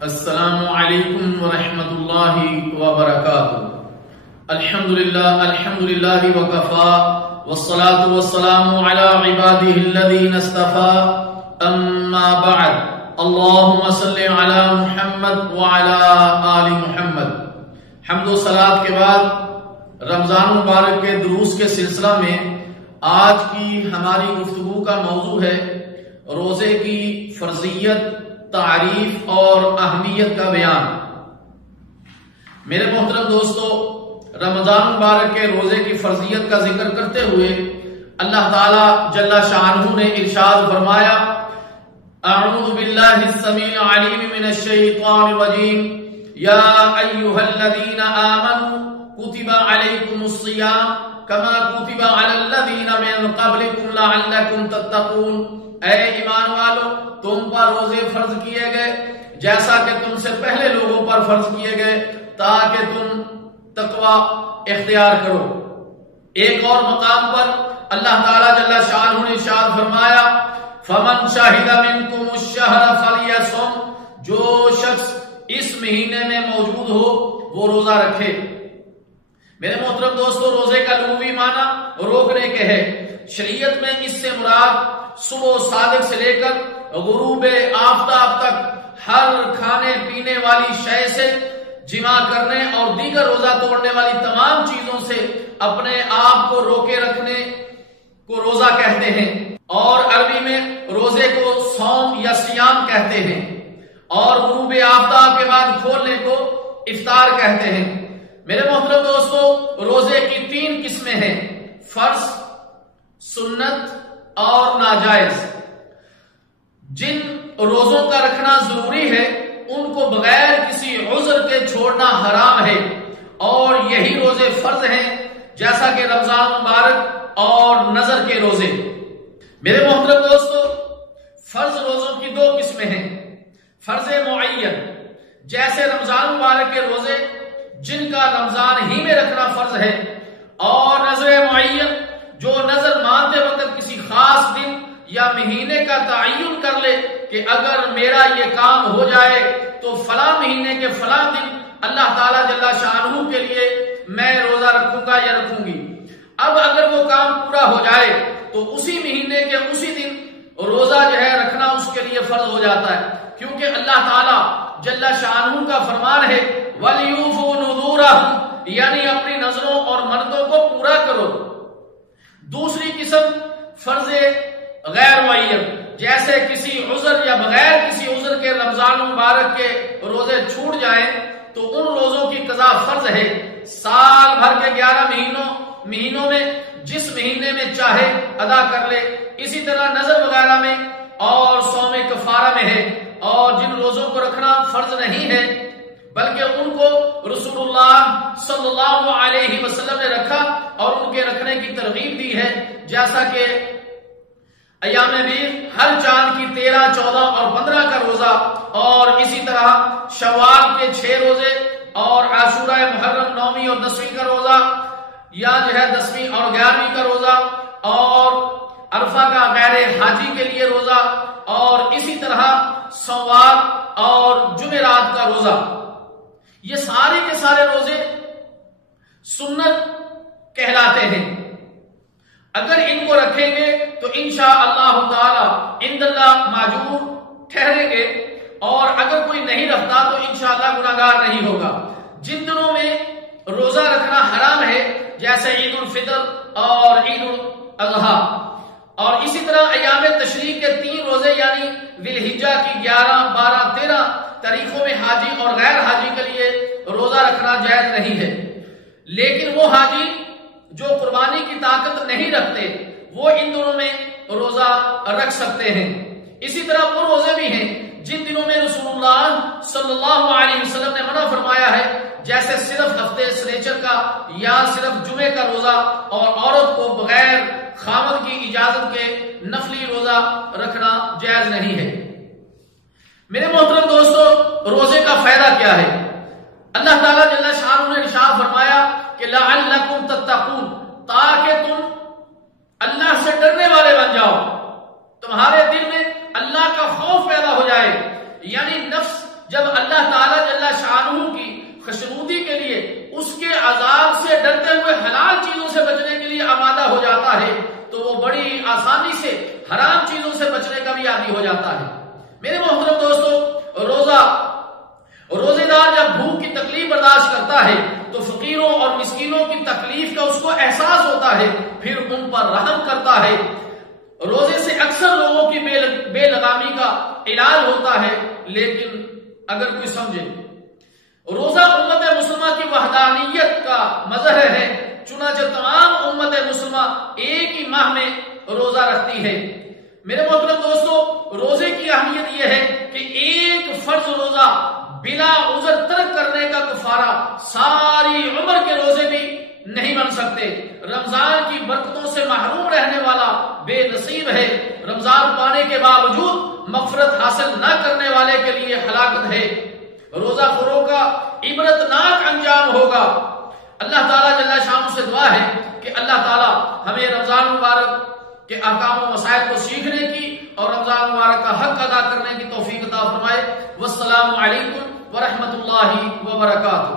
السلام علیکم ورحمۃ اللہ وبرکاتہ۔ الحمدللہ وکفا والصلاة والسلام علی عباده الذین اصطفى اما بعد اللہم صل علی محمد وعلی آل محمد۔ حمد و صلاۃ کے بعد رمضان مبارک کے دروس کے سلسلہ میں آج کی ہماری گفتگو کا موضوع ہے روزے کی فرضیت، تعریف اور اہمیت کا بیان۔ میرے محترم دوستو، رمضان مبارک کے روزے کی فرضیت کا ذکر کرتے ہوئے اللہ تعالی جل شانہ نے ارشاد فرمایا، اعوذ باللہ السمیع العلیم من الشیطان الرجیم، یا ایھا الذین آمنوا کتب علیکم الصیام کما کتب علی الذین من قبلکم لعلکم تتقون۔ اے ایمان والو، تم پر روزے فرض کیے گئے جیسا کہ تم سے پہلے لوگوں پر فرض کیے گئے تاکہ تم تقوی اختیار کرو۔ ایک اور مقام پر اللہ تعالی جل شانہ نے ارشاد فرمایا، فمن شہد منکم الشہر فلیصم، جو شخص اس مہینے میں موجود ہو وہ روزہ رکھے۔ میرے محترم دوستو، روزے کا لغوی معنی روکنے کے ہے۔ شریعت میں اس سے مراد صبح صادق سے لے کر غروب آفتاب تک ہر کھانے پینے والی شے سے، جماع کرنے اور دیگر روزہ توڑنے والی تمام چیزوں سے اپنے آپ کو روکے رکھنے کو روزہ کہتے ہیں، اور عربی میں روزے کو صوم یا صیام کہتے ہیں، اور غروب آفتاب کے بعد کھولنے کو افطار کہتے ہیں۔ میرے محترم دوستو، روزے کی 3 قسمیں ہیں، فرض، سنت اور ناجائز۔ جن روزوں کا رکھنا ضروری ہے ان کو بغیر کسی عذر کے چھوڑنا حرام ہے، اور یہی روزے فرض ہیں جیسا کہ رمضان مبارک اور نظر کے روزے۔ میرے محترم دوستو، فرض روزوں کی 2 قسمیں ہیں، فرض معین جیسے رمضان مبارک کے روزے جن کا رمضان ہی میں رکھنا فرض ہے، اور نظر معین جو نظر مانتے وقت کسی خاص دن یا مہینے کا تعین کر لے کہ اگر میرا یہ کام ہو جائے تو فلاں مہینے کے فلاں دن اللہ تعالیٰ جل شانہ کے لیے میں روزہ رکھوں گا یا رکھوں گی۔ اب اگر وہ کام پورا ہو جائے تو اسی مہینے کے اسی دن روزہ جو ہے رکھنا اس کے لیے فرض ہو جاتا ہے، کیونکہ اللہ تعالیٰ جل شانہ کا فرمان ہے وَلْيُوفُوا نُذُورَهُمْ، یعنی اپنی نظروں اور منتوں کو پورا کرو۔ دوسری قسم فرض غیر معین، جیسے کسی عذر یا بغیر کسی عذر کے رمضان مبارک کے روزے چھوٹ جائیں تو ان روزوں کی قضا فرض ہے۔ سال بھر کے 11 مہینوں میں جس مہینے میں چاہے ادا کر لے۔ اسی طرح نظر وغیرہ میں اور صوم کفارہ میں ہے، اور جن روزوں کو رکھنا فرض نہیں ہے بلکہ ان کو رسول اللہ صلی اللہ علیہ وسلم نے رکھا اور ان کے رکھنے کی ترغیب دی ہے، جیسا کہ ایام بیض، ہر چاند کی 13، 14 اور 15 کا روزہ، اور اسی طرح شوال کے 6 روزے، اور عاشورہ محرم 9ویں اور 10ویں کا روزہ، یا جو ہے 10ویں اور 11ویں کا روزہ، اور عرفہ کا غیر حاجی کے لیے روزہ، اور اسی طرح سوال اور جمعرات کا روزہ۔ یہ سارے کے سارے روزے سنت کہلاتے ہیں۔ اگر ان کو رکھیں گے تو انشاءاللہ تعالی عند اللہ ماجور ٹھہریں گے، اور اگر کوئی نہیں رکھتا تو انشاءاللہ گناہگار نہیں ہوگا۔ جن دنوں میں روزہ رکھنا حرام ہے جیسے عید الفطر اور عید الاضحیٰ، اور اسی طرح ایام تشریق کے 3 روزے یعنی ذی الحجہ کی 11، 12، 13 تاریخوں میں حاجی اور غیر حاجی کے لیے روزہ رکھنا جائز نہیں ہے، لیکن وہ حاجی جو قربانی کی طاقت نہیں رکھتے وہ ان دنوں میں روزہ رکھ سکتے ہیں۔ اسی طرح وہ روزے بھی ہیں جن دنوں میں رسول اللہ صلی اللہ علیہ وسلم نے منع فرمایا ہے، جیسے صرف ہفتے سنیچر کا یا صرف جمعے کا روزہ، اور عورت کو بغیر خاوند کی اجازت کے نفلی روزہ رکھنا جائز نہیں ہے۔ میرے محترم دوستو، روزے کا فائدہ کیا ہے؟ اللہ تعالیٰ جل شانہ نے ارشاد فرمایا کہ لعلکم تتقون، تاکہ تم اللہ سے ڈرنے والے بن جاؤ، تمہارے دل میں اللہ کا خوف پیدا ہو جائے، یعنی نفس جب اللہ اللہ تعالیٰ جل شانہ کی خوشنودی کے لیے، اس کے عذاب سے ڈرتے ہوئے حلال چیزوں سے بچنے کے لیے آمادہ ہو جاتا ہے تو وہ بڑی آسانی سے حرام چیزوں سے بچنے کا بھی عادی ہو جاتا ہے۔ میرے محترم دوستو، روزے دار جب بھوک کی تکلیف برداشت کرتا ہے تو فقیروں اور مسکینوں کی تکلیف کا اس کو احساس ہوتا ہے، پھر ان پر رحم کرتا ہے۔ روزے سے اکثر لوگوں کی بے لگامی کا علاج ہوتا ہے، لیکن اگر کوئی سمجھے روزہ امت مسلمہ کی وحدانیت کا مظہر ہے، چنانچہ تمام امت مسلمہ ایک ہی ماہ میں روزہ رکھتی ہے۔ میرے محترم دوستو، روزے کی اہمیت یہ ہے کہ ایک فرض روزہ بلا عذر ترک کرنے کا کفارہ ساری عمر کے روزے بھی نہیں بن سکتے۔ رمضان کی برکتوں سے محروم رہنے والا بے نصیب ہے۔ رمضان پانے کے باوجود مغفرت حاصل نہ کرنے والے کے لیے ہلاکت ہے۔ روزہ خوروں کا عبرتناک انجام ہوگا۔ اللہ تعالیٰ جل شانہ سے دعا ہے کہ اللہ تعالیٰ ہمیں رمضان مبارک کے احکام و مسائل کو سیکھنے کی اور رمضان مبارک کا حق ادا کرنے کی توفیق عطا فرمائے۔ والسلام علیکم ورحمۃ اللہ وبرکاتہ۔